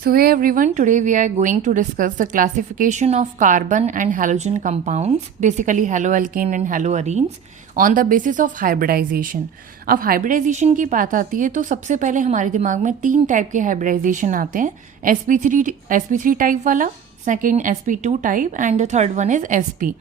So hey everyone, today we are going to discuss the classification of carbon and halogen compounds, basically haloalkane and haloarenes, on the basis of hybridization. अब hybridization की बात आती है तो सबसे पहले हमारे दिमाग में 3 टाइप के hybridization आते हैं, sp3 टाइप वाला, second sp2 type and the third one is sp।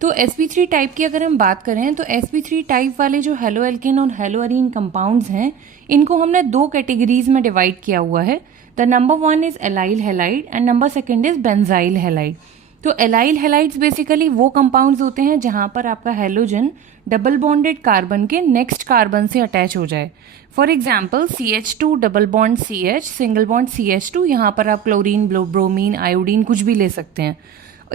तो sp3 टाइप की अगर हम बात करें तो sp3 टाइप वाले जो हेलोएल्केन और हेलोअरीन कंपाउंड्स हैं इनको हमने 2 कैटेगरीज में डिवाइड किया हुआ है। The number 1 is allyl halide and number 2 is benzyl halide. तो एलाइल हैलाइड्स बेसिकली वो कंपाउंड्स होते हैं जहां पर आपका हेलोजन डबल बॉन्डेड कार्बन के नेक्स्ट कार्बन से अटैच हो जाए। For example CH2 double bond CH single bond CH2, यहाँ पर आप क्लोरीन ब्रोमीन आयोडीन कुछ भी ले सकते हैं।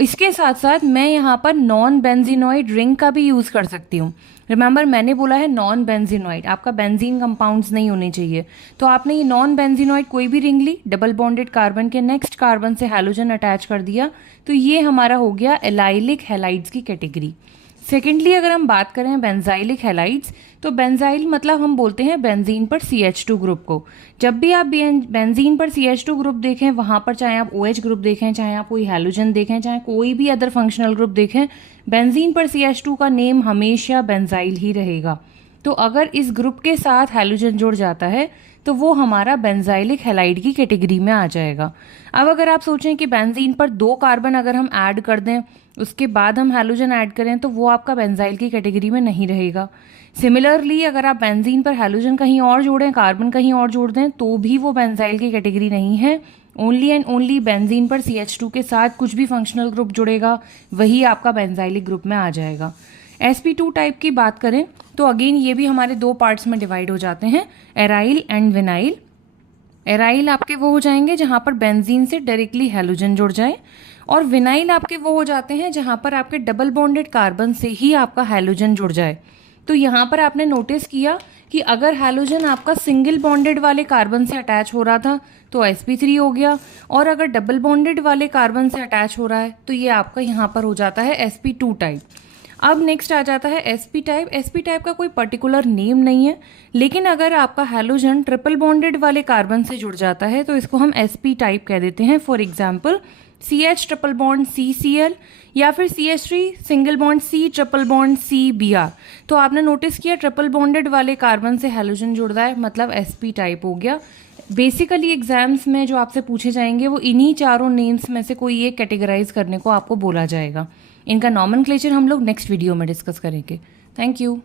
इसके साथ साथ मैं यहाँ पर नॉन बेंजीनॉइड रिंग का भी यूज़ कर सकती हूँ। रिमेंबर मैंने बोला है नॉन बेंजीनॉइड, आपका बेंजीन कंपाउंड्स नहीं होने चाहिए। तो आपने ये नॉन बेंजीनॉइड कोई भी रिंग ली, डबल बॉन्डेड कार्बन के नेक्स्ट कार्बन से हैलोजन अटैच कर दिया, तो ये हमारा हो गया एलाइलिक हैलाइड्स की कैटेगरी। सेकेंडली अगर हम बात करें बेंजाइलिक हैलाइड्स, तो बेंजाइल मतलब हम बोलते हैं बेंजीन पर CH2 ग्रुप को। जब भी आप बेंजीन पर CH2 ग्रुप देखें, वहाँ पर चाहे आप OH ग्रुप देखें, चाहे आप कोई हैलोजन देखें, चाहे कोई भी अदर फंक्शनल ग्रुप देखें, बेंजीन पर CH2 का नेम हमेशा बेंजाइल ही रहेगा। तो अगर इस ग्रुप के साथ हैलोजन जुड़ जाता है तो वो हमारा बेंजाइलिक हैलाइड की कैटेगरी में आ जाएगा। अब अगर आप सोचें कि बेंजीन पर 2 कार्बन अगर हम ऐड कर दें उसके बाद हम हैलोजन ऐड करें तो वो आपका बेंजाइल की कैटेगरी में नहीं रहेगा। सिमिलरली अगर आप बेंजीन पर हैलोजन कहीं और जोड़ें, कार्बन कहीं और जोड़ दें, तो भी वो बेंजाइल की कैटेगरी नहीं है। ओनली एंड ओनली बेंजीन पर CH2 के साथ कुछ भी फंक्शनल ग्रुप जुड़ेगा वही आपका बेंजाइलिक ग्रुप में आ जाएगा। sp2 टाइप की बात करें तो अगेन ये भी हमारे 2 पार्ट्स में डिवाइड हो जाते हैं, एराइल एंड विनाइल। एराइल आपके वो हो जाएंगे जहां पर बेंजीन से डायरेक्टली हैलोजन जुड़ जाए, और विनाइल आपके वो हो जाते हैं जहां पर आपके डबल बॉन्डेड कार्बन से ही आपका हैलोजन जुड़ जाए। तो यहाँ पर आपने नोटिस किया कि अगर हैलोजन आपका सिंगल बॉन्डेड वाले कार्बन से अटैच हो रहा था तो sp3 हो गया, और अगर डबल बॉन्डेड वाले कार्बन से अटैच हो रहा है तो ये आपका यहाँ पर हो जाता है sp2 टाइप। अब नेक्स्ट आ जाता है sp टाइप। sp टाइप का कोई पर्टिकुलर नेम नहीं है, लेकिन अगर आपका हैलोजन ट्रिपल बॉन्डेड वाले कार्बन से जुड़ जाता है तो इसको हम sp टाइप कह देते हैं। For example CH triple bond CCl या फिर CH3 single bond C triple bond CBr। तो आपने नोटिस किया ट्रिपल बॉन्डेड वाले कार्बन से हैलोजन जुड़ रहा है, मतलब sp टाइप हो गया। बेसिकली एग्जाम्स में जो आपसे पूछे जाएंगे वो इन्हीं चारों नेम्स में से कोई एक कैटेगराइज करने को आपको बोला जाएगा। इनका नॉमेनक्लेचर हम लोग नेक्स्ट वीडियो में डिस्कस करेंगे। Thank you.